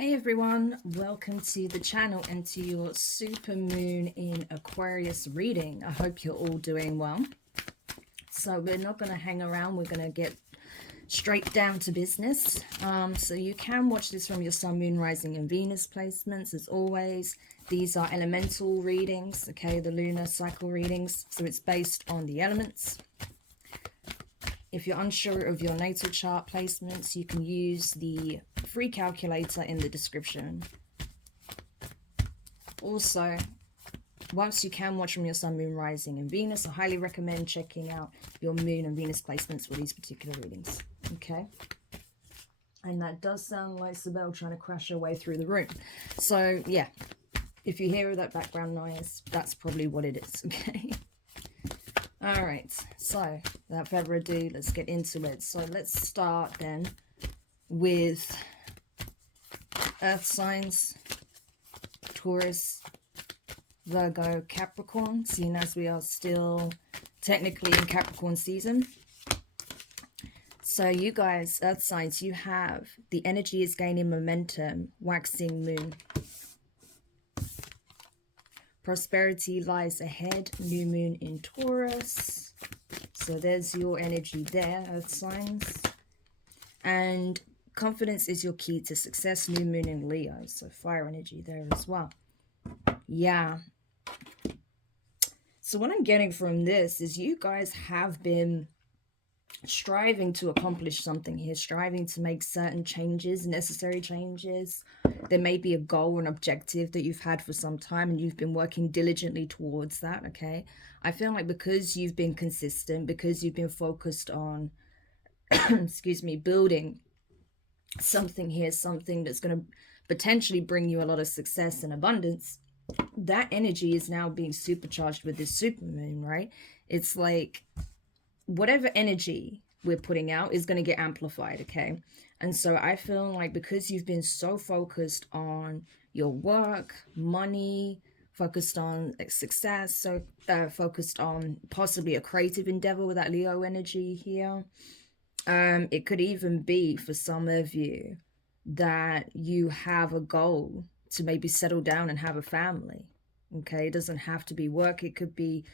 Hey everyone, welcome to the channel and to your super moon in Aquarius reading. I hope you're all doing well. So we're not going to hang around, we're going to get straight down to business. So you can watch this from your sun, moon, rising and Venus placements as always. These are elemental readings, okay, the lunar cycle readings. So it's based on the elements. If you're unsure of your natal chart placements, you can use the free calculator in the description. Also, once you can watch from your sun, moon, rising and Venus, I highly recommend checking out your moon and Venus placements for these particular readings. Okay? And that does sound like Sibel trying to crash her way through the room. So, yeah. If you hear that background noise, that's probably what it is. Okay? All right, so without further ado, let's get into it. So let's start then with earth signs, Taurus, Virgo, Capricorn, seeing as we are still technically in Capricorn season. So you guys, earth signs, you have the energy is gaining momentum, waxing moon. Prosperity lies ahead, new moon in Taurus. So there's your energy there, earth signs. And confidence is your key to success, new moon in Leo. So fire energy there as well. Yeah. So what I'm getting from this is you guys have been striving to accomplish something here, striving to make certain changes, necessary changes. There may be a goal or an objective that you've had for some time and you've been working diligently towards that. Okay, I feel like because you've been consistent, because you've been focused on excuse me, building something here, something that's going to potentially bring you a lot of success and abundance, that energy is now being supercharged with this supermoon, right? It's like whatever energy we're putting out is going to get amplified, okay? And so I feel like because you've been so focused on your work, money, focused on success, so focused on possibly a creative endeavor with that Leo energy here. It could even be for some of you that you have a goal to maybe settle down and have a family, okay? It doesn't have to be work. It could be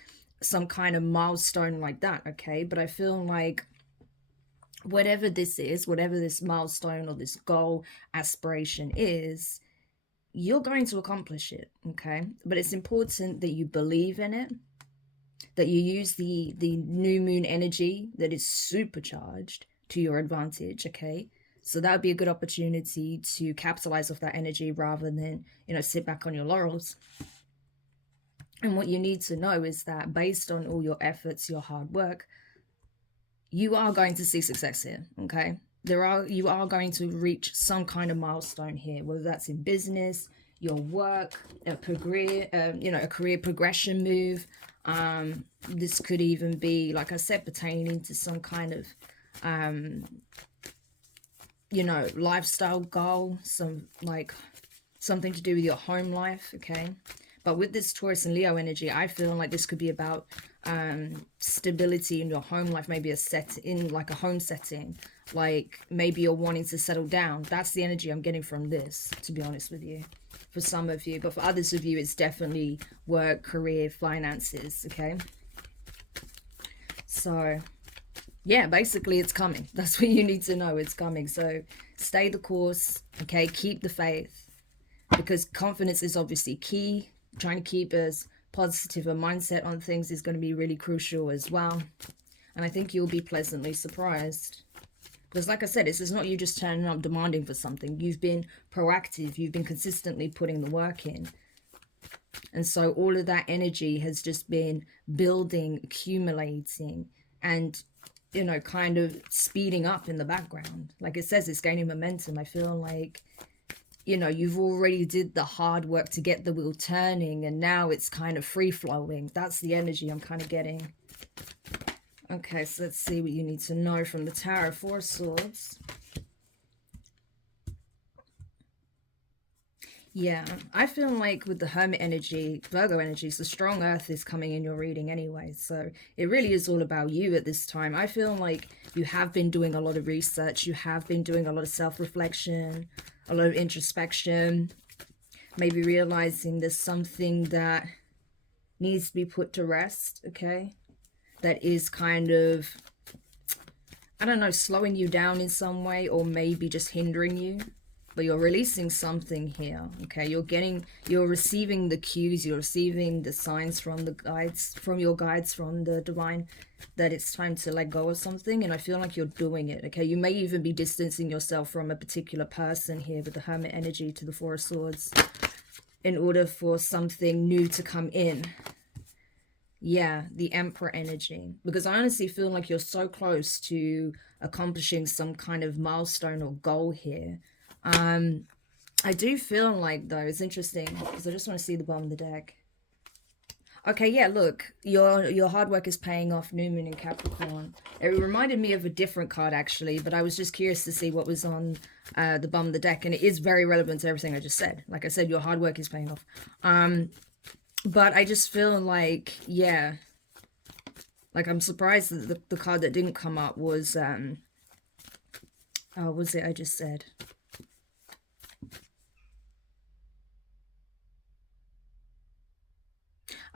some kind of milestone like that, okay? But I feel like whatever this is, whatever this milestone or this goal, aspiration is, you're going to accomplish it, okay? But it's important that you believe in it, that you use the new moon energy that is supercharged to your advantage, okay? So that would be a good opportunity to capitalize off that energy rather than, you know, sit back on your laurels. And what you need to know is that based on all your efforts, your hard work, you are going to see success here, okay? You are going to reach some kind of milestone here, whether that's in business, your work, a career, a career progression move. This could even be, like I said, pertaining to some kind of, lifestyle goal, something to do with your home life, okay? But with this Taurus and Leo energy, I feel like this could be about stability in your home life, maybe like a home setting, like maybe you're wanting to settle down. That's the energy I'm getting from this, to be honest with you, for some of you. But for others of you, it's definitely work, career, finances, okay? So yeah, basically it's coming. That's what you need to know. It's coming. So stay the course, okay? Keep the faith, because confidence is obviously key. Trying to keep as positive a mindset on things is going to be really crucial as well. And I think you'll be pleasantly surprised. Because like I said, this is not you just turning up demanding for something. You've been proactive. You've been consistently putting the work in. And so all of that energy has just been building, accumulating, and, you know, kind of speeding up in the background. Like it says, it's gaining momentum. I feel like, you know, you've already did the hard work to get the wheel turning, and now it's kind of free-flowing. That's the energy I'm kind of getting. Okay, so let's see what you need to know from the Tower of Four Swords. Yeah, I feel like with the Hermit energy, Virgo energy, so strong earth is coming in your reading anyway. So it really is all about you at this time. I feel like you have been doing a lot of research. You have been doing a lot of self-reflection. a lot of introspection, maybe realizing there's something that needs to be put to rest, okay? That is kind of, I don't know, slowing you down in some way, or maybe just hindering you. But you're releasing something here, okay? You're receiving the cues, you're receiving the signs from the guides, from your guides, from the divine, that it's time to let go of something. And I feel like you're doing it, okay? You may even be distancing yourself from a particular person here with the Hermit energy to the Four of Swords in order for something new to come in. Yeah, the Emperor energy. Because I honestly feel like you're so close to accomplishing some kind of milestone or goal here. I do feel like, though, it's interesting because I just want to see the bottom of the deck. Okay, yeah, look, your hard work is paying off, New Moon in Capricorn. It reminded me of a different card, actually, but I was just curious to see what was on the bottom of the deck, and it is very relevant to everything I just said. Like I said, your hard work is paying off. But I just feel like, yeah, like I'm surprised that the card that didn't come up was, oh, what was it I just said?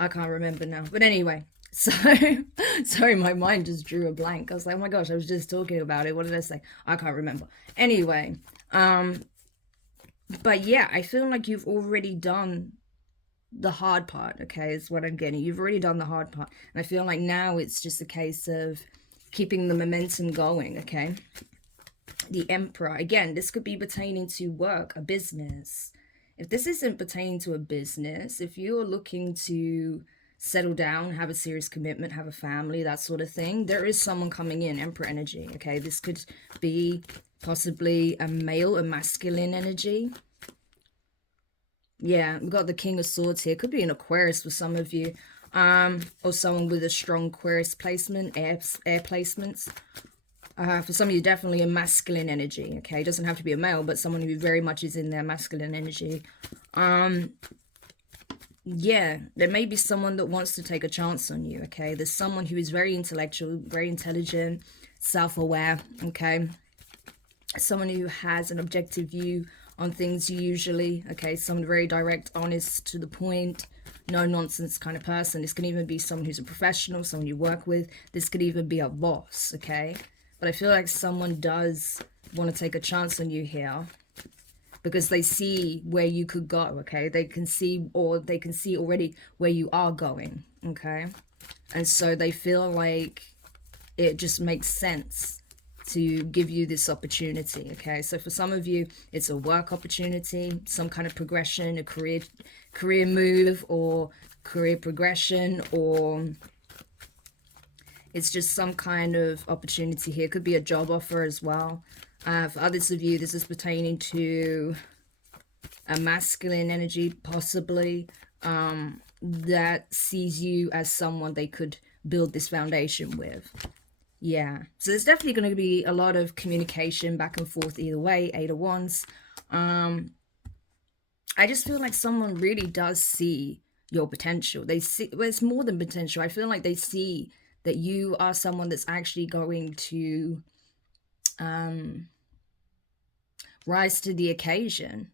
I can't remember now. But anyway, so, sorry, my mind just drew a blank. I was like, oh my gosh, I was just talking about it. What did I say? I can't remember. Anyway, but yeah, I feel like you've already done the hard part, okay, is what I'm getting. You've already done the hard part. And I feel like now it's just a case of keeping the momentum going, okay? The Emperor. Again, this could be pertaining to work, a business. If this isn't pertaining to a business, if you're looking to settle down, have a serious commitment, have a family, that sort of thing, there is someone coming in, Emperor energy, okay? This could be possibly a male, a masculine energy. Yeah, we've got the King of Swords here. Could be an Aquarius for some of you. Or someone with a strong Aquarius placement, air placements. For some of you, definitely a masculine energy, okay? It doesn't have to be a male, but someone who very much is in their masculine energy. Yeah, there may be someone that wants to take a chance on you, okay? There's someone who is very intellectual, very intelligent, self-aware, okay? Someone who has an objective view on things usually, okay? Someone very direct, honest, to the point, no nonsense kind of person. This can even be someone who's a professional, someone you work with. This could even be a boss, okay? But I feel like someone does want to take a chance on you here because they see where you could go, okay? They can see, or they can see already where you are going, okay? And so they feel like it just makes sense to give you this opportunity, okay? So for some of you, it's a work opportunity, some kind of progression, a career move, or career progression, or it's just some kind of opportunity here. It could be a job offer as well. For others of you, this is pertaining to a masculine energy, possibly, that sees you as someone they could build this foundation with. Yeah, so there's definitely going to be a lot of communication back and forth either way. Eight of Wands. I just feel like someone really does see your potential. They see, well, it's more than potential. I feel like they see that you are someone that's actually going to rise to the occasion.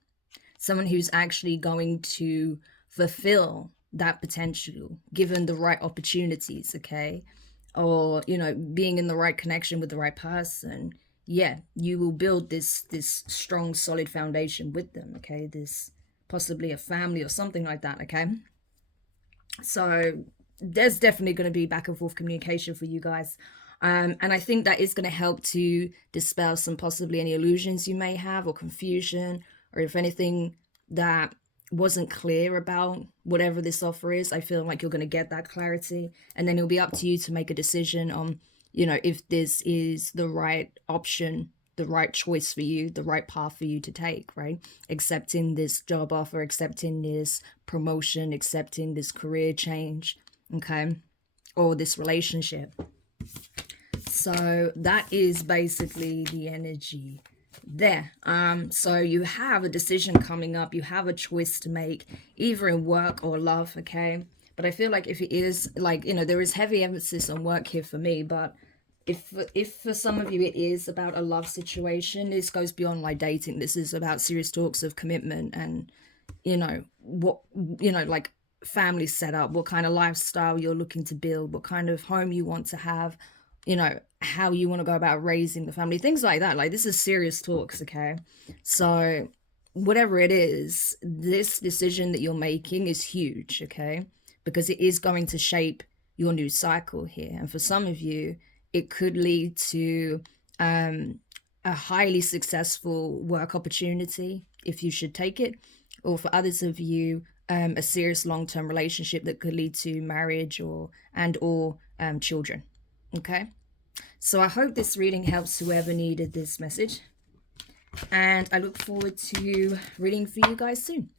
Someone who's actually going to fulfill that potential given the right opportunities, okay? Or, you know, being in the right connection with the right person. Yeah, you will build this strong, solid foundation with them, okay? This possibly a family or something like that, okay? So there's definitely going to be back and forth communication for you guys. And I think that is going to help to dispel some possibly any illusions you may have, or confusion, or if anything that wasn't clear about whatever this offer is. I feel like you're going to get that clarity, and then it'll be up to you to make a decision on, you know, if this is the right option, the right choice for you, the right path for you to take, right? Accepting this job offer, accepting this promotion, accepting this career change, okay? Or this relationship. So that is basically the energy there. So you have a decision coming up, you have a choice to make, either in work or love, okay? But I feel like if it is, like, you know, there is heavy emphasis on work here for me, but if for some of you it is about a love situation, this goes beyond like dating. This is about serious talks of commitment and, you know, what, you know, like family setup, what kind of lifestyle you're looking to build, what kind of home you want to have, you know, how you want to go about raising the family, things like that. Like, this is serious talks, okay? So whatever it is, this decision that you're making is huge, okay? Because it is going to shape your new cycle here. And for some of you, it could lead to a highly successful work opportunity if you should take it, or for others of you, a serious long-term relationship that could lead to marriage or children. Okay, so I hope this reading helps whoever needed this message, and I look forward to reading for you guys soon.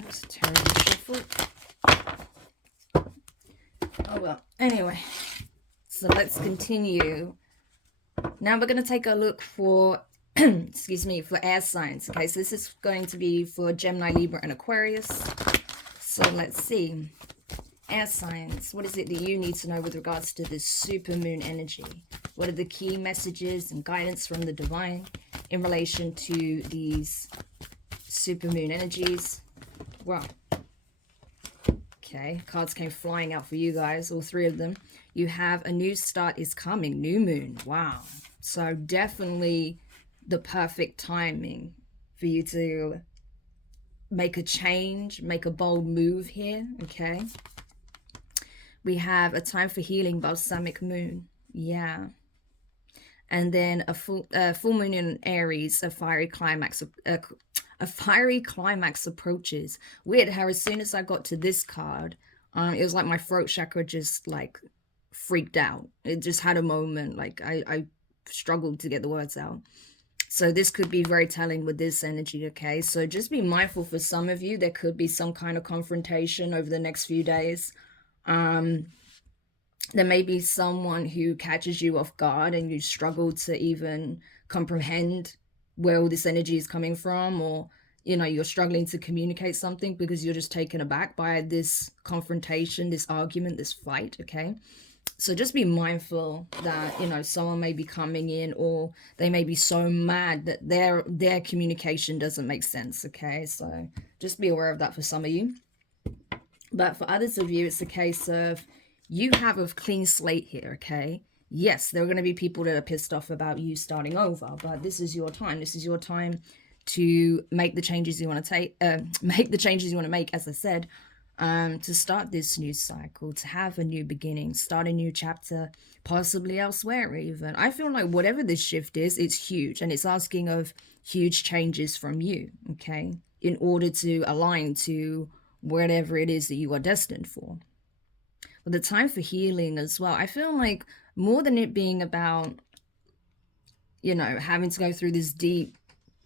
That's a terrible shuffle. Oh well, anyway, so let's continue. Now we're going to take a look for excuse me, for air signs. Okay, so this is going to be for Gemini, Libra, and Aquarius. So let's see. Air signs, what is it that you need to know with regards to this super moon energy? What are the key messages and guidance from the divine in relation to these super moon energies? Wow. Okay, cards came flying out for you guys, all three of them. You have a new start is coming, new moon. Wow. So definitely the perfect timing for you to make a change, make a bold move here, okay? We have a time for healing, balsamic moon. Yeah. And then a full moon in Aries, a fiery climax approaches. Weird how as soon as I got to this card, it was like my throat chakra just like freaked out. It just had a moment, like I struggled to get the words out. So this could be very telling with this energy, okay? So just be mindful for some of you. There could be some kind of confrontation over the next few days. There may be someone who catches you off guard and you struggle to even comprehend where all this energy is coming from, or, you know, you're struggling to communicate something because you're just taken aback by this confrontation, this argument, this fight, okay? So just be mindful that, you know, someone may be coming in, or they may be so mad that their communication doesn't make sense, okay? So just be aware of that for some of you. But for others of you, it's a case of you have a clean slate here, okay? Yes, there are going to be people that are pissed off about you starting over, but this is your time. This is your time to make the changes you want to take, make the changes you want to make, as I said, to start this new cycle, to have a new beginning, start a new chapter, possibly elsewhere even. I feel like whatever this shift is, it's huge, and it's asking of huge changes from you, okay, in order to align to whatever it is that you are destined for. But the time for healing as well, I feel like more than it being about, you know, having to go through this deep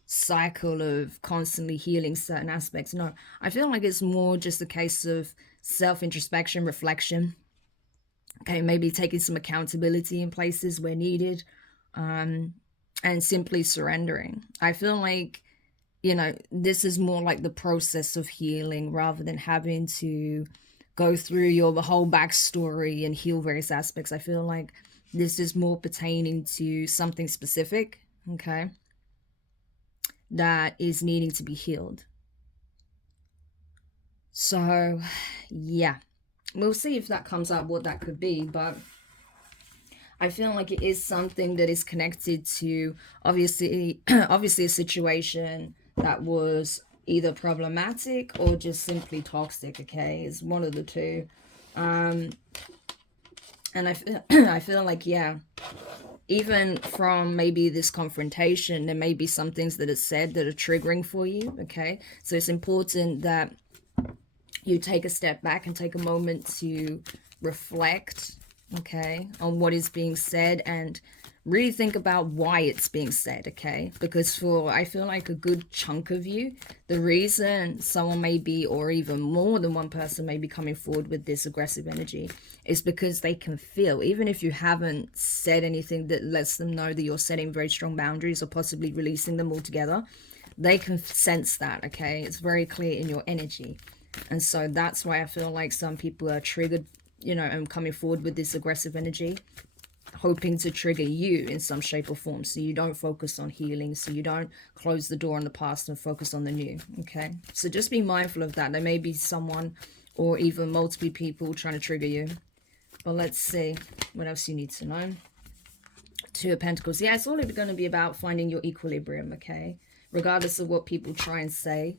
cycle of constantly healing certain aspects, no, I feel like it's more just a case of self-introspection, reflection, okay, maybe taking some accountability in places where needed, and simply surrendering. I feel like, you know, this is more like the process of healing rather than having to go through the whole backstory and heal various aspects. I feel like this is more pertaining to something specific, okay, that is needing to be healed. So yeah, we'll see if that comes up, what that could be, but I feel like it is something that is connected to obviously a situation that was either problematic or just simply toxic, okay? It's one of the two. And I feel like, yeah, even from maybe this confrontation, there may be some things that are said that are triggering for you, okay? So it's important that you take a step back and take a moment to reflect, okay, on what is being said, and really think about why it's being said, okay? Because I feel like a good chunk of you, the reason someone may be, or even more than one person may be coming forward with this aggressive energy, is because they can feel, even if you haven't said anything that lets them know that you're setting very strong boundaries or possibly releasing them altogether, they can sense that, okay? It's very clear in your energy. And so that's why I feel like some people are triggered, you know, and coming forward with this aggressive energy, hoping to trigger you in some shape or form, so you don't focus on healing, so you don't close the door on the past and focus on the new, okay? So just be mindful of that. There may be someone or even multiple people trying to trigger you. But let's see what else you need to know. Two of Pentacles. Yeah, it's all going to be about finding your equilibrium, okay? Regardless of what people try and say.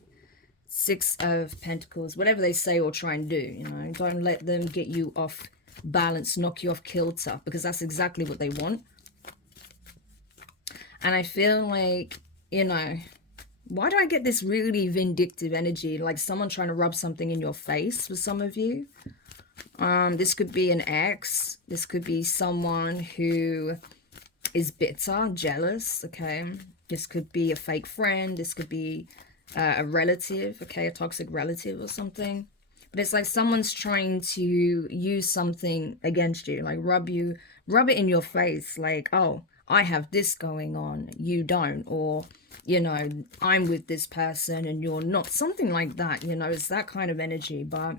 Six of Pentacles. Whatever they say or try and do, you know, don't let them get you off balance, knock you off kilter, because that's exactly what they want. And I feel like, you know, why do I get this really vindictive energy, like someone trying to rub something in your face for some of you? This could be an ex. This could be someone who is bitter, jealous, okay? This could be a fake friend. This could be a relative, okay? A toxic relative or something. But it's like someone's trying to use something against you, like rub it in your face, like, oh, I have this going on, you don't, or, you know, I'm with this person and you're not, something like that, you know, it's that kind of energy. But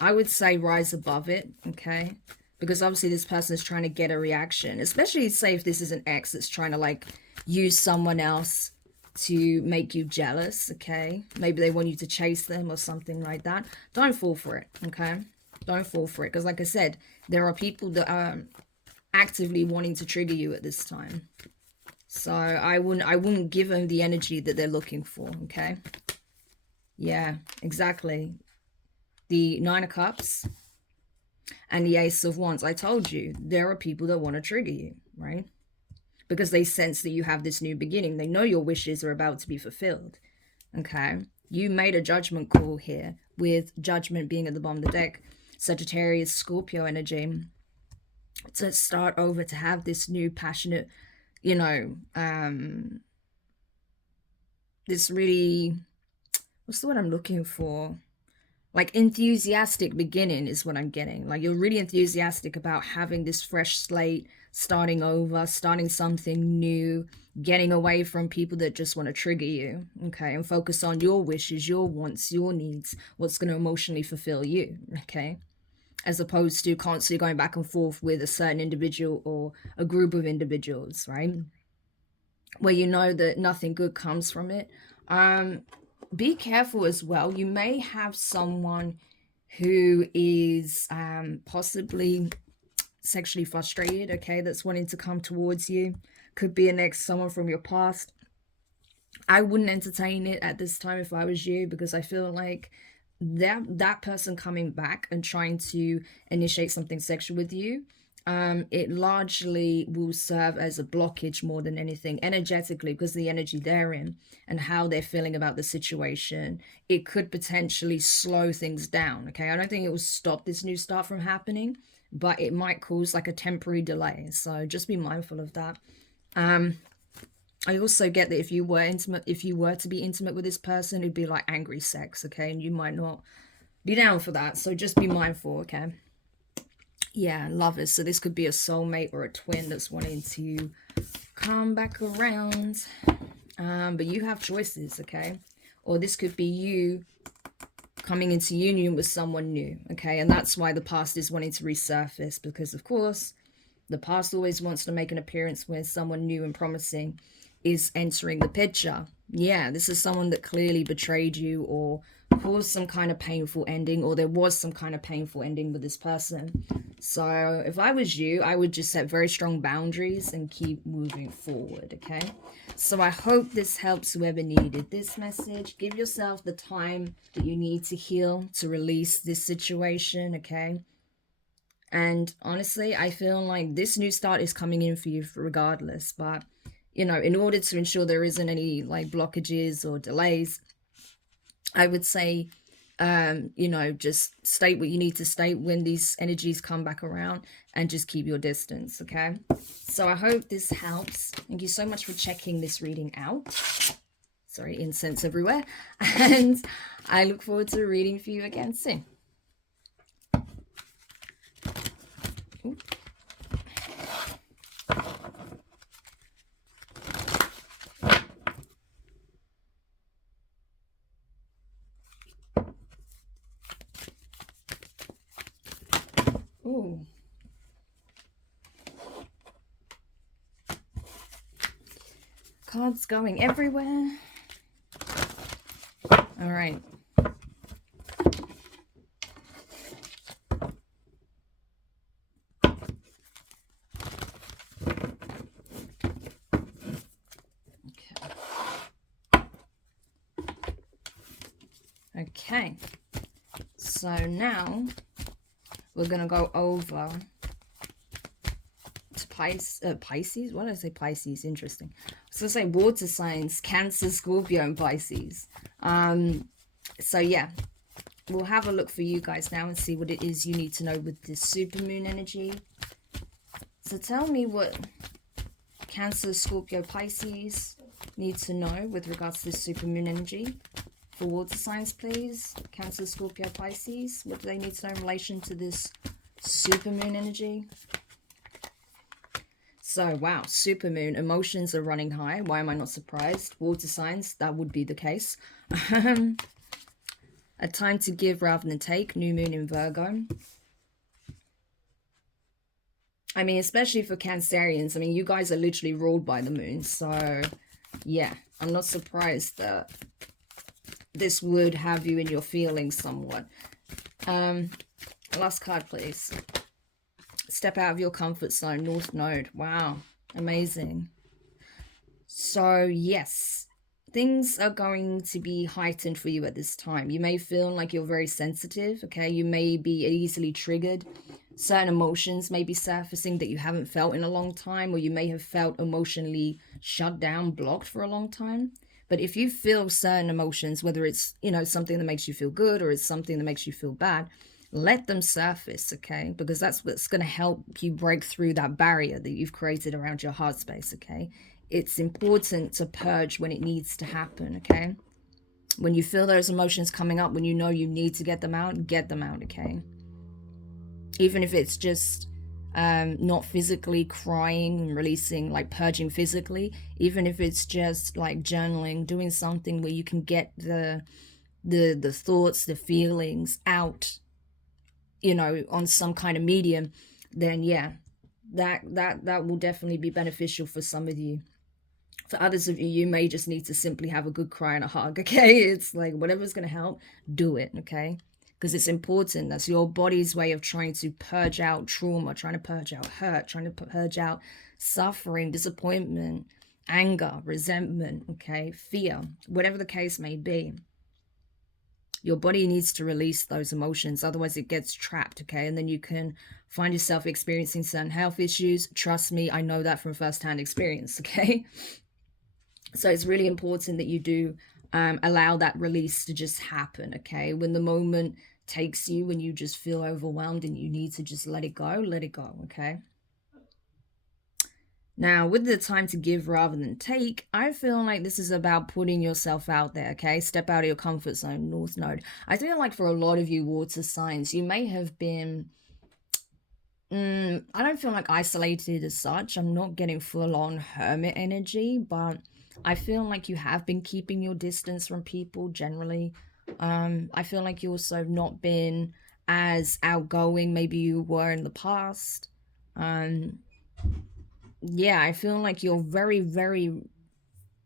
I would say rise above it, okay? Because obviously this person is trying to get a reaction, especially say if this is an ex that's trying to like use someone else to make you jealous, okay? Maybe they want you to chase them or something like that. Don't fall for it, okay? Don't fall for it, because like I said, there are people that are actively wanting to trigger you at this time. So I wouldn't give them the energy that they're looking for, okay? Yeah, exactly. The Nine of Cups and the Ace of Wands. I told you, there are people that want to trigger you, right? Because they sense that you have this new beginning. They know your wishes are about to be fulfilled, okay? You made a judgment call here, with Judgment being at the bottom of the deck. Sagittarius, Scorpio energy. To start over, to have this new passionate, you know, this really, what's the word I'm looking for? Like enthusiastic beginning is what I'm getting. Like you're really enthusiastic about having this fresh slate, starting over, starting something new, getting away from people that just want to trigger you, okay? And focus on your wishes, your wants, your needs, what's going to emotionally fulfill you, okay? As opposed to constantly going back and forth with a certain individual or a group of individuals, right? Where you know that nothing good comes from it. Be careful as well. You may have someone who is possibly sexually frustrated, okay, that's wanting to come towards you. Could be an ex, someone from your past. I wouldn't entertain it at this time if I was you, because I feel like that person coming back and trying to initiate something sexual with you, it largely will serve as a blockage more than anything energetically, because the energy they're in and how they're feeling about the situation. It could potentially slow things down, okay? I don't think it will stop this new start from happening, but it might cause like a temporary delay. So just be mindful of that. I also get that if you were to be intimate with this person, it'd be like angry sex, okay? And you might not be down for that. So just be mindful, okay? Yeah, lovers. So this could be a soulmate or a twin that's wanting to come back around. But you have choices, okay? Or this could be you coming into union with someone new, okay? And that's why the past is wanting to resurface, because of course the past always wants to make an appearance when someone new and promising is entering the picture. Yeah, this is someone that clearly betrayed you or caused some kind of painful ending, or there was some kind of painful ending with this person. So if I was you, I would just set very strong boundaries and keep moving forward, okay? So I hope this helps whoever needed this message. Give yourself the time that you need to heal, to release this situation, okay? And honestly, I feel like this new start is coming in for you regardless. But, you know, in order to ensure there isn't any like blockages or delays, I would say You know, just state what you need to state when these energies come back around, and just keep your distance, okay? So I hope this helps. Thank you so much for checking this reading out. Sorry, incense everywhere. And I look forward to reading for you again soon. Ooh. Ooh. Cards going everywhere. All right. Okay. So now we're going to go over to Pisces. Why did I say Pisces? Interesting. I was going to say water signs, Cancer, Scorpio, and Pisces. So yeah, we'll have a look for you guys now and see what it is you need to know with this supermoon energy. So tell me what Cancer, Scorpio, Pisces need to know with regards to this supermoon energy. For water signs, please. Cancer, Scorpio, Pisces. What do they need to know in relation to this supermoon energy? So, wow, supermoon. Emotions are running high. Why am I not surprised? Water signs, that would be the case. A time to give rather than take. New moon in Virgo. I mean, especially for Cancerians. I mean, you guys are literally ruled by the moon. So, yeah, I'm not surprised that this would have you in your feelings somewhat. Last card, please. Step out of your comfort zone. North Node. Wow. Amazing. So, yes. Things are going to be heightened for you at this time. You may feel like you're very sensitive, okay? You may be easily triggered. Certain emotions may be surfacing that you haven't felt in a long time, or you may have felt emotionally shut down, blocked for a long time. But if you feel certain emotions, whether it's, you know, something that makes you feel good or it's something that makes you feel bad, let them surface, okay? Because that's what's going to help you break through that barrier that you've created around your heart space, okay? It's important to purge when it needs to happen, okay? When you feel those emotions coming up, when you know you need to get them out, okay? Even if it's just not physically crying and releasing, like purging physically, even if it's just like journaling, doing something where you can get the thoughts, the feelings out, you know, on some kind of medium, then yeah, that will definitely be beneficial for some of you. For others of you, you may just need to simply have a good cry and a hug, okay? It's like whatever's going to help, do it, okay? Because it's important. That's your body's way of trying to purge out trauma, trying to purge out hurt, trying to purge out suffering, disappointment, anger, resentment, okay? Fear, whatever the case may be. Your body needs to release those emotions, otherwise it gets trapped, okay? And then you can find yourself experiencing certain health issues. Trust me, I know that from firsthand experience, okay? So it's really important that you do allow that release to just happen, okay? When the moment takes you, when you just feel overwhelmed and you need to just let it go, okay? Now, with the time to give rather than take, I feel like this is about putting yourself out there, okay? Step out of your comfort zone, North Node. I feel like for a lot of you water signs, you may have been... I don't feel like isolated as such. I'm not getting full-on hermit energy, but I feel like you have been keeping your distance from people generally. I feel like you also have not been as outgoing maybe you were in the past. Yeah, I feel like you're very, very,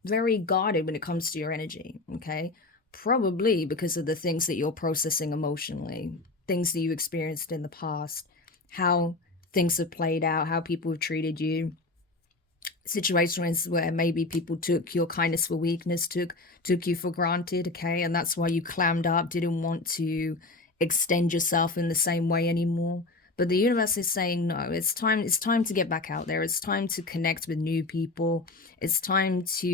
very guarded when it comes to your energy, okay? Probably because of the things that you're processing emotionally, things that you experienced in the past, how things have played out, how people have treated you, situations where maybe people took your kindness for weakness, took you for granted, okay? And that's why you clammed up, didn't want to extend yourself in the same way anymore. But the universe is saying no, it's time to get back out there. It's time to connect with new people. It's time to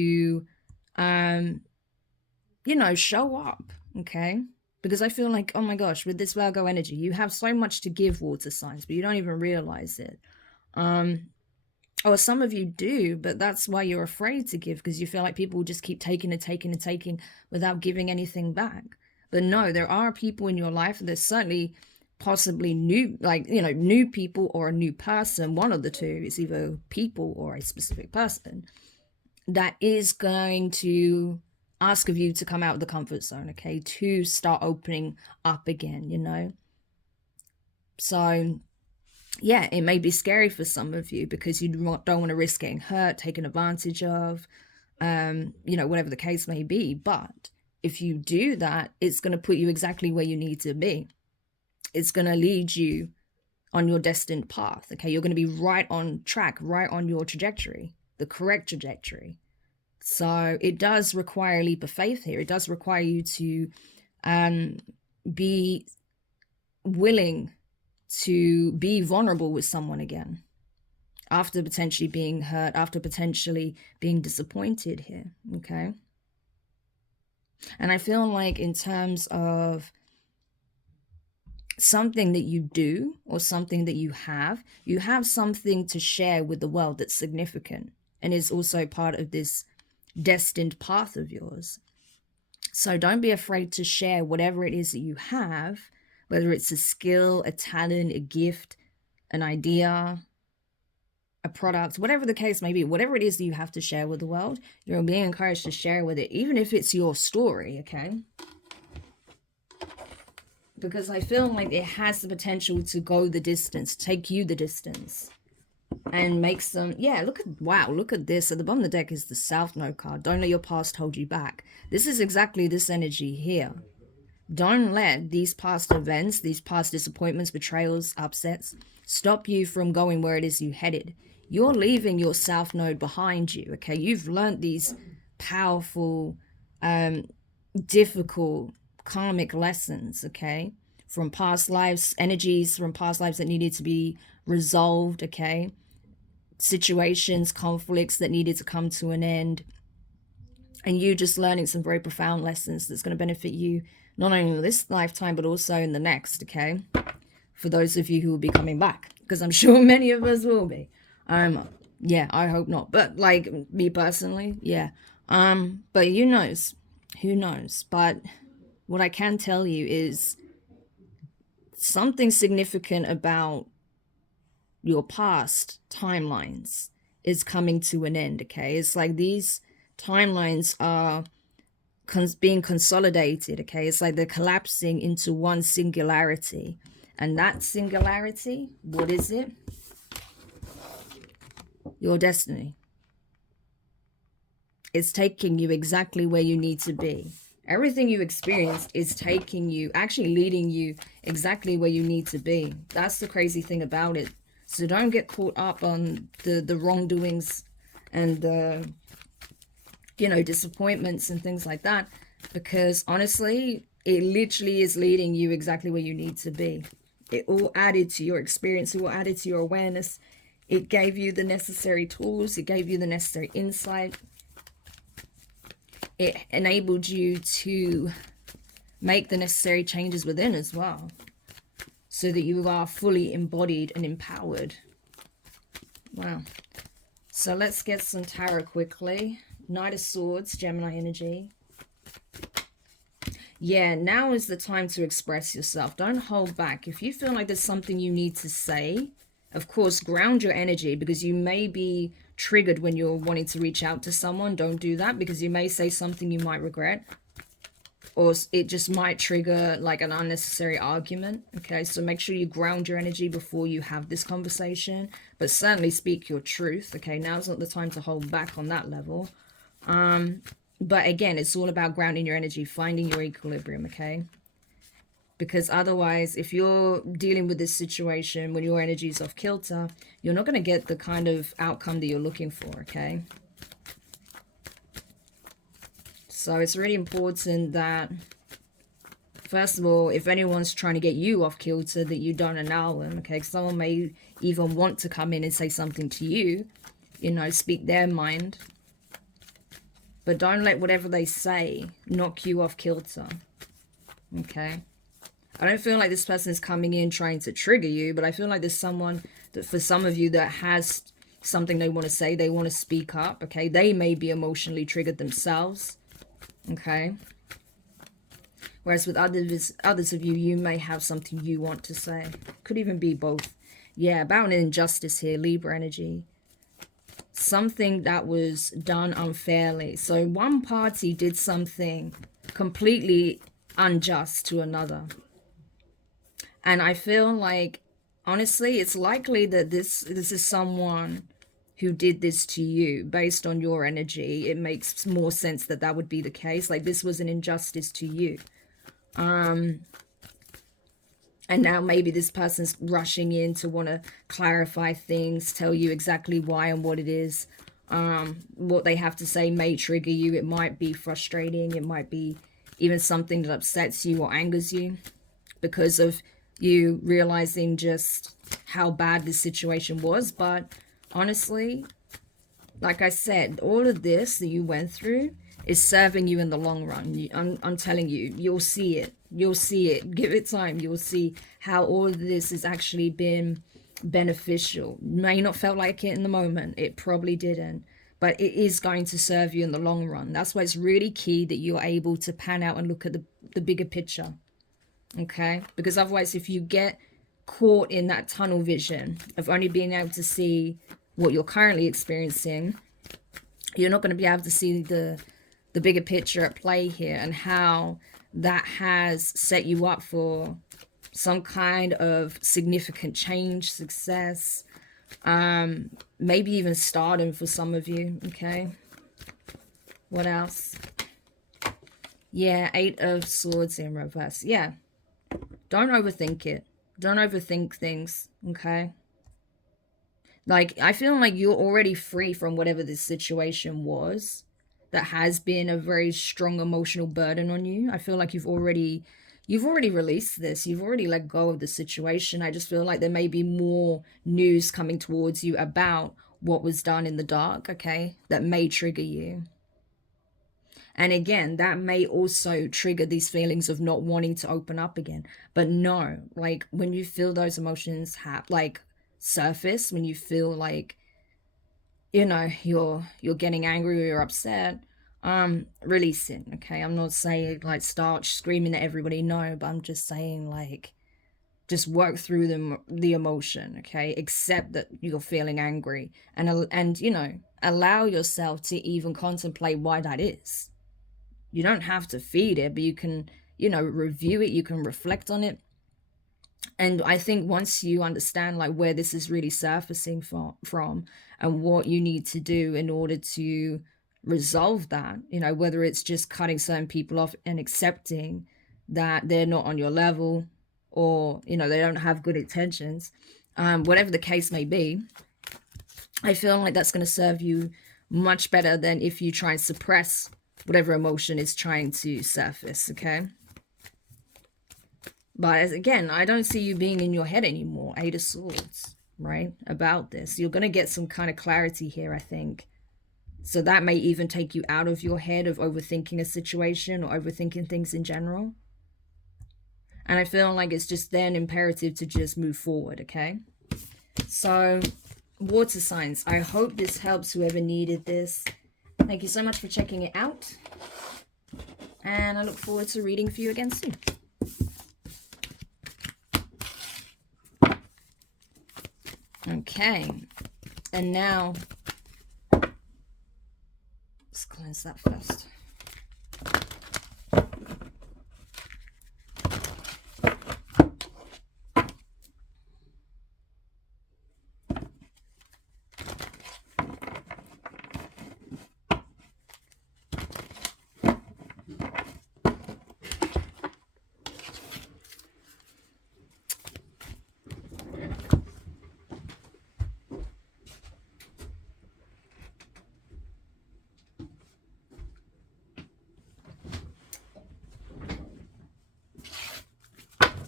you know, show up, okay? Because I feel like, oh my gosh, with this Virgo energy, you have so much to give water signs, but you don't even realize it. Or some of you do, but that's why you're afraid to give, because you feel like people will just keep taking and taking and taking without giving anything back. But no, there are people in your life. There's certainly possibly new, like, you know, new people or a new person. One of the two is either people or a specific person that is going to ask of you to come out of the comfort zone, okay, to start opening up again, you know. So yeah, it may be scary for some of you because you don't want to risk getting hurt, taken advantage of, you know, whatever the case may be. But if you do that, it's going to put you exactly where you need to be. It's going to lead you on your destined path. Okay, you're going to be right on track, right on your trajectory, the correct trajectory. So it does require a leap of faith here. It does require you to be willing to be vulnerable with someone again after potentially being hurt, after potentially being disappointed here, okay? And I feel like in terms of something that you do or something that you have something to share with the world that's significant and is also part of this destined path of yours. So don't be afraid to share whatever it is that you have, whether it's a skill, a talent, a gift, an idea, a product, whatever the case may be, whatever it is that you have to share with the world, you're being encouraged to share with it, even if it's your story, okay? Because I feel like it has the potential to go the distance, take you the distance, and make some, yeah, look at, wow, look at this. At the bottom of the deck is the South Node card. Don't let your past hold you back. This is exactly this energy here. Don't let these past events, these past disappointments, betrayals, upsets, stop you from going where it is you headed. You're leaving your South Node behind you, okay? You've learned these powerful, difficult, karmic lessons, okay? From past lives, energies from past lives that needed to be resolved, okay? Situations, conflicts that needed to come to an end. And you just learning some very profound lessons that's going to benefit you not only in this lifetime, but also in the next, okay? For those of you who will be coming back, because I'm sure many of us will be. Yeah, I hope not. But like me personally, yeah. But who knows? Who knows? But what I can tell you is something significant about your past timelines is coming to an end, okay? It's like these timelines are being consolidated, okay? It's like they're collapsing into one singularity. And that singularity, what is it? Your destiny. It's taking you exactly where you need to be. Everything you experience is taking you, actually leading you exactly where you need to be. That's the crazy thing about it. So don't get caught up on the wrongdoings and the, you know, disappointments and things like that. Because honestly, it literally is leading you exactly where you need to be. It all added to your experience. It all added to your awareness. It gave you the necessary tools. It gave you the necessary insight. It enabled you to make the necessary changes within as well, so that you are fully embodied and empowered. Wow. So let's get some tarot quickly. Knight of Swords, Gemini energy. Yeah, now is the time to express yourself. Don't hold back. If you feel like there's something you need to say, of course, ground your energy, because you may be triggered when you're wanting to reach out to someone. Don't do that, because you may say something you might regret, or it just might trigger like an unnecessary argument, okay? So make sure you ground your energy before you have this conversation, but certainly speak your truth, okay? Now's not the time to hold back on that level. But again, it's all about grounding your energy, finding your equilibrium, okay? Because otherwise, if you're dealing with this situation when your energy is off kilter, you're not going to get the kind of outcome that you're looking for, okay? So it's really important that, first of all, if anyone's trying to get you off kilter, that you don't allow them, okay? Someone may even want to come in and say something to you, you know, speak their mind. But don't let whatever they say knock you off kilter. Okay. I don't feel like this person is coming in trying to trigger you, but I feel like there's someone that, for some of you, that has something they want to say, they want to speak up. Okay. They may be emotionally triggered themselves. Okay. Whereas with others of you, you may have something you want to say. Could even be both. Yeah, about an injustice here, Libra energy. Something that was done unfairly. So one party did something completely unjust to another. And I feel like, honestly, it's likely that this is someone who did this to you. Based on your energy, it makes more sense that that would be the case. Like, this was an injustice to you. And now maybe this person's rushing in to want to clarify things, tell you exactly why and what it is. What they have to say may trigger you. It might be frustrating. It might be even something that upsets you or angers you because of you realizing just how bad this situation was. But honestly, like I said, all of this that you went through is serving you in the long run. I'm telling you, you'll see it. You'll see it. Give it time. You'll see how all of this has actually been beneficial. May not felt like it in the moment. It probably didn't. But it is going to serve you in the long run. That's why it's really key that you're able to pan out and look at the bigger picture. Okay? Because otherwise, if you get caught in that tunnel vision of only being able to see what you're currently experiencing, you're not going to be able to see the bigger picture at play here and how that has set you up for some kind of significant change, success, maybe even stardom for some of you. Okay, what else? Yeah, 8 of Swords in reverse. Yeah, don't overthink it. Don't overthink things. Okay, like, I feel like you're already free from whatever this situation was that has been a very strong emotional burden on you. I feel like you've already released this. You've already let go of the situation. I just feel like there may be more news coming towards you about what was done in the dark, okay, that may trigger you. And again, that may also trigger these feelings of not wanting to open up again. But no, like, when you feel those emotions like surface, when you feel like, you know, you're getting angry or you're upset, release it. Okay, I'm not saying like start screaming at everybody, no, but I'm just saying, like, just work through the emotion. Okay, accept that you're feeling angry, and you know, allow yourself to even contemplate why that is. You don't have to feed it, but you can, you know, review it, you can reflect on it. And I think once you understand like where this is really surfacing from and what you need to do in order to resolve that, you know, whether it's just cutting certain people off and accepting that they're not on your level, or, you know, they don't have good intentions, whatever the case may be, I feel like that's going to serve you much better than if you try and suppress whatever emotion is trying to surface. Okay, but again, I don't see you being in your head anymore. 8 of Swords, right? About this. You're going to get some kind of clarity here, I think. So that may even take you out of your head of overthinking a situation or overthinking things in general. And I feel like it's just then imperative to just move forward, okay? So, water signs, I hope this helps whoever needed this. Thank you so much for checking it out. And I look forward to reading for you again soon. Okay, and now let's cleanse that first.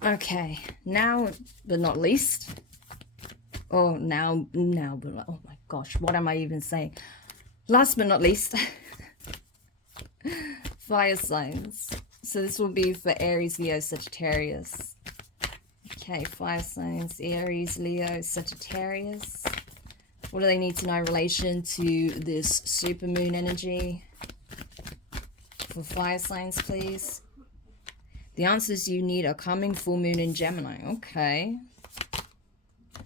Okay, now but not least, oh, now but, oh my gosh, what am I even saying? Last but not least, fire signs. So this will be for Aries, Leo, Sagittarius. Okay, fire signs, Aries, Leo, Sagittarius. What do they need to know in relation to this supermoon energy? For fire signs, please. The answers you need are coming, full moon in Gemini. Okay.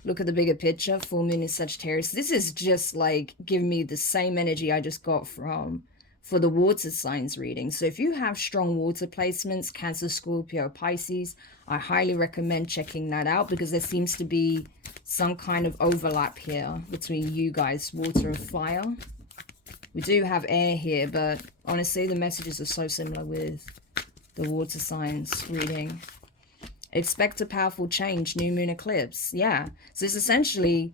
Look at the bigger picture. Full moon in Sagittarius. This is just like giving me the same energy I just got from for the water signs reading. So if you have strong water placements, Cancer, Scorpio, Pisces, I highly recommend checking that out because there seems to be some kind of overlap here between you guys, water and fire. We do have air here, but honestly, the messages are so similar with the water signs reading. Expect a powerful change, new moon eclipse. Yeah. So it's essentially,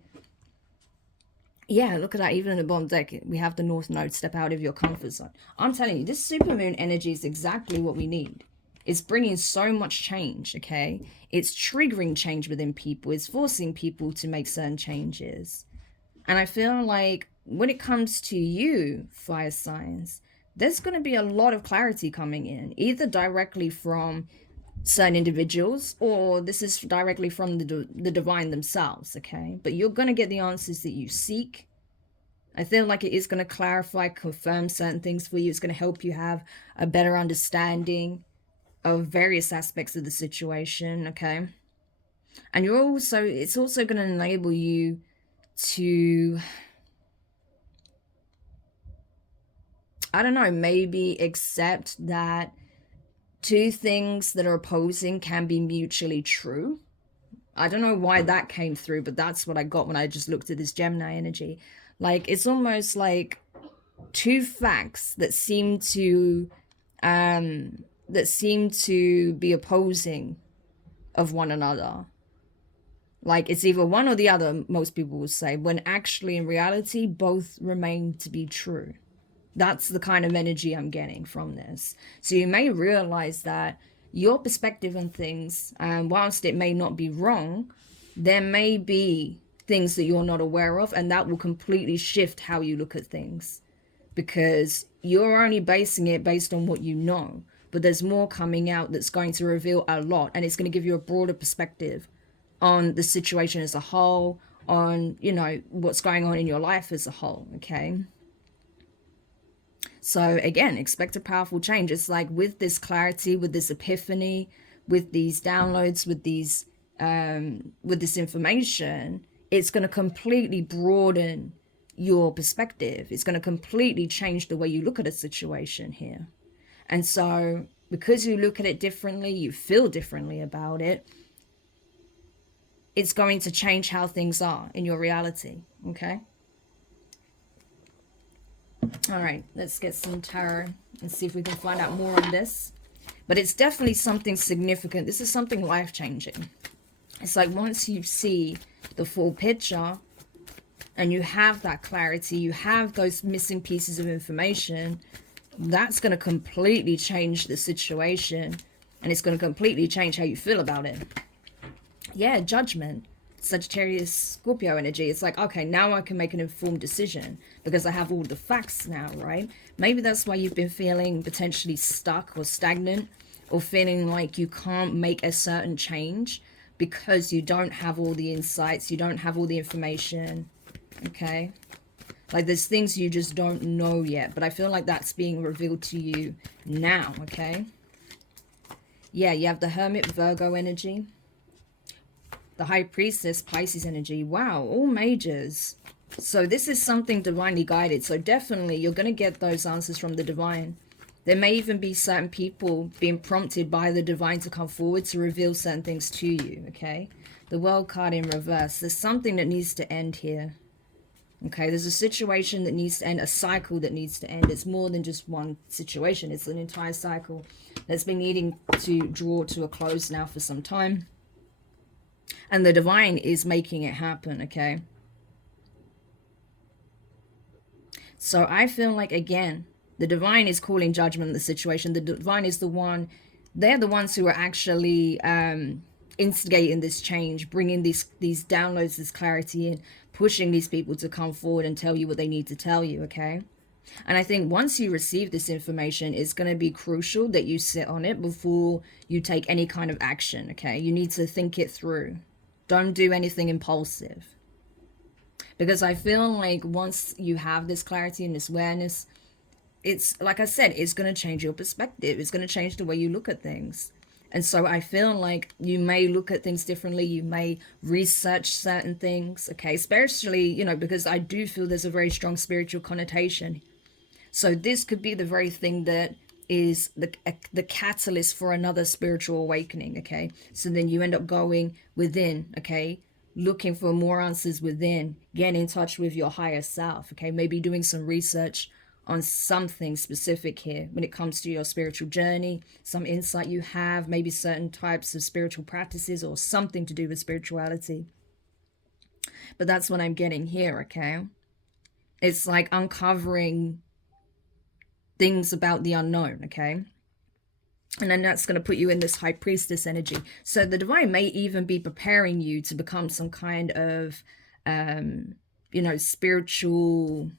yeah, look at that. Even in the bottom deck, we have the North Node, step out of your comfort zone. I'm telling you, this supermoon energy is exactly what we need. It's bringing so much change, okay? It's triggering change within people. It's forcing people to make certain changes. And I feel like when it comes to you, fire signs, there's going to be a lot of clarity coming in, either directly from certain individuals or this is directly from the divine themselves, okay? But you're going to get the answers that you seek. I feel like it is going to clarify, confirm certain things for you. It's going to help you have a better understanding of various aspects of the situation, okay? And you're also, it's also going to enable you to, I don't know, maybe accept that two things that are opposing can be mutually true. I don't know why that came through, but that's what I got when I just looked at this Gemini energy. Like, it's almost like two facts that seem to be opposing of one another. Like, it's either one or the other, most people will say, when actually in reality both remain to be true. That's the kind of energy I'm getting from this. So you may realize that your perspective on things, whilst it may not be wrong, there may be things that you're not aware of, and that will completely shift how you look at things, because you're only basing it based on what you know, but there's more coming out that's going to reveal a lot, and it's going to give you a broader perspective on the situation as a whole, on, you know, what's going on in your life as a whole, okay? So again, expect a powerful change. It's like with this clarity, with this epiphany, with these downloads, with this information, it's going to completely broaden your perspective. It's going to completely change the way you look at a situation here. And so because you look at it differently, you feel differently about it, it's going to change how things are in your reality, okay? All right, let's get some tarot and see if we can find out more on this. But it's definitely something significant. This is something life-changing. It's like once you see the full picture and you have that clarity, you have those missing pieces of information, that's going to completely change the situation, and it's going to completely change how you feel about it. Yeah, judgment. Sagittarius, Scorpio energy. It's like, okay, now I can make an informed decision because I have all the facts now, right? Maybe that's why you've been feeling potentially stuck or stagnant, or feeling like you can't make a certain change because you don't have all the insights, you don't have all the information, okay? Like there's things you just don't know yet, but I feel like that's being revealed to you now, okay? Yeah, you have the Hermit, Virgo energy. The High Priestess, Pisces energy. Wow, all majors. So this is something divinely guided. So definitely you're going to get those answers from the divine. There may even be certain people being prompted by the divine to come forward to reveal certain things to you, okay? The World card in reverse. There's something that needs to end here. Okay, there's a situation that needs to end, a cycle that needs to end. It's more than just one situation. It's an entire cycle that's been needing to draw to a close now for some time. And the divine is making it happen, okay? So I feel like, again, the divine is calling judgment on the situation. The divine is the one, they're the ones who are actually instigating this change, bringing these downloads, this clarity in, pushing these people to come forward and tell you what they need to tell you, okay? And I think once you receive this information, it's going to be crucial that you sit on it before you take any kind of action, okay? You need to think it through. Don't do anything impulsive. Because I feel like once you have this clarity and this awareness, it's like I said, it's going to change your perspective. It's going to change the way you look at things. And so I feel like you may look at things differently. You may research certain things, okay? Especially, you know, because I do feel there's a very strong spiritual connotation. So this could be the very thing that is the catalyst for another spiritual awakening, okay? So then you end up going within, okay? Looking for more answers within, getting in touch with your higher self, okay? Maybe doing some research on something specific here when it comes to your spiritual journey, some insight you have, maybe certain types of spiritual practices or something to do with spirituality. But that's what I'm getting here, okay? It's like uncovering things about the unknown, okay? And then that's going to put you in this high priestess energy. So the divine may even be preparing you to become some kind of, you know, spiritual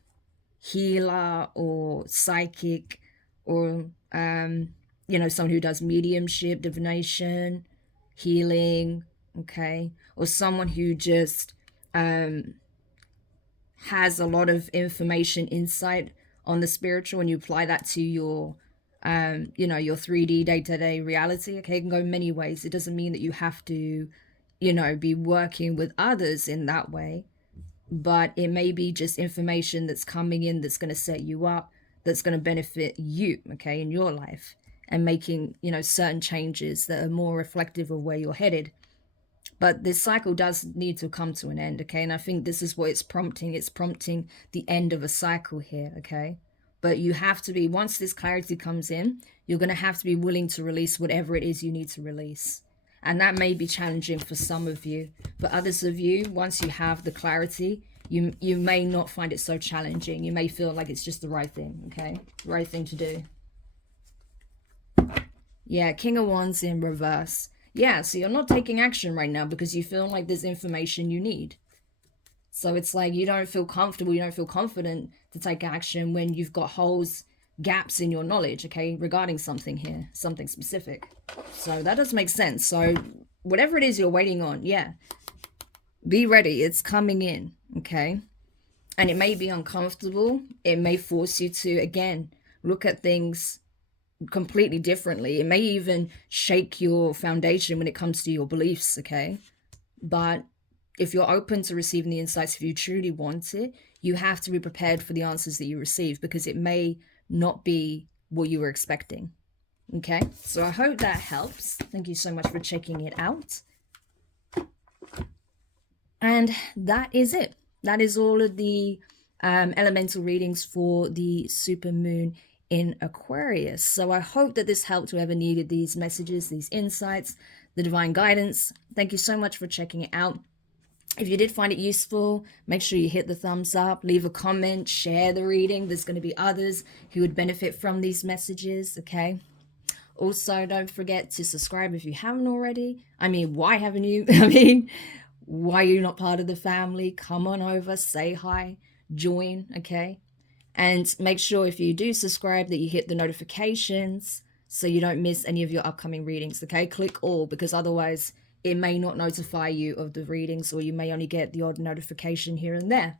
healer or psychic, or, you know, someone who does mediumship, divination, healing, okay? Or someone who just has a lot of information, insight on the spiritual, and you apply that to your you know, your 3D day-to-day reality, okay? It can go many ways. It doesn't mean that you have to, you know, be working with others in that way, but it may be just information that's coming in that's going to set you up, that's going to benefit you, okay, in your life, and making, you know, certain changes that are more reflective of where you're headed. But this cycle does need to come to an end, okay? And I think this is what it's prompting. It's prompting the end of a cycle here, okay? But you have to be, once this clarity comes in, you're going to have to be willing to release whatever it is you need to release. And that may be challenging for some of you. For others of you, once you have the clarity, you may not find it so challenging. You may feel like it's just the right thing, okay? The right thing to do. Yeah, King of Wands in reverse. Yeah, so you're not taking action right now because you feel like there's information you need. So it's like you don't feel comfortable, you don't feel confident to take action when you've got holes, gaps in your knowledge, okay, regarding something here, something specific. So that does make sense. So whatever it is you're waiting on, yeah, be ready. It's coming in, okay? And it may be uncomfortable. It may force you to, again, look at things completely differently. It may even shake your foundation when it comes to your beliefs, okay? But if you're open to receiving the insights, if you truly want it, you have to be prepared for the answers that you receive, because it may not be what you were expecting, okay? So I hope that helps. Thank you so much for checking it out. And that is it. That is all of the elemental readings for the supermoon in Aquarius. So I hope that this helped whoever needed these messages, these insights, the divine guidance. Thank you so much for checking it out. If you did find it useful, make sure you hit the thumbs up, leave a comment, share the reading. There's going to be others who would benefit from these messages, okay? Also, don't forget to subscribe if you haven't already. I mean, why haven't you? I mean, why are you not part of the family? Come on over, say hi, join, okay? And make sure if you do subscribe that you hit the notifications so you don't miss any of your upcoming readings, okay? Click all, because otherwise it may not notify you of the readings, or you may only get the odd notification here and there.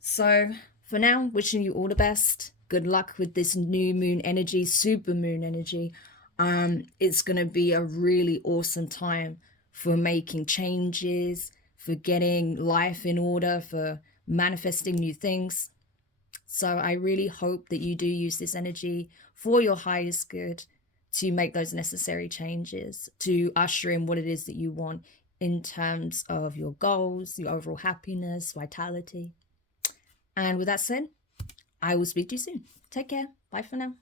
So for now, wishing you all the best. Good luck with this new moon energy, super moon energy. It's going to be a really awesome time for making changes, for getting life in order, for manifesting new things. So I really hope that you do use this energy for your highest good, to make those necessary changes, to usher in what it is that you want in terms of your goals, your overall happiness, vitality. And with that said, I will speak to you soon. Take care. Bye for now.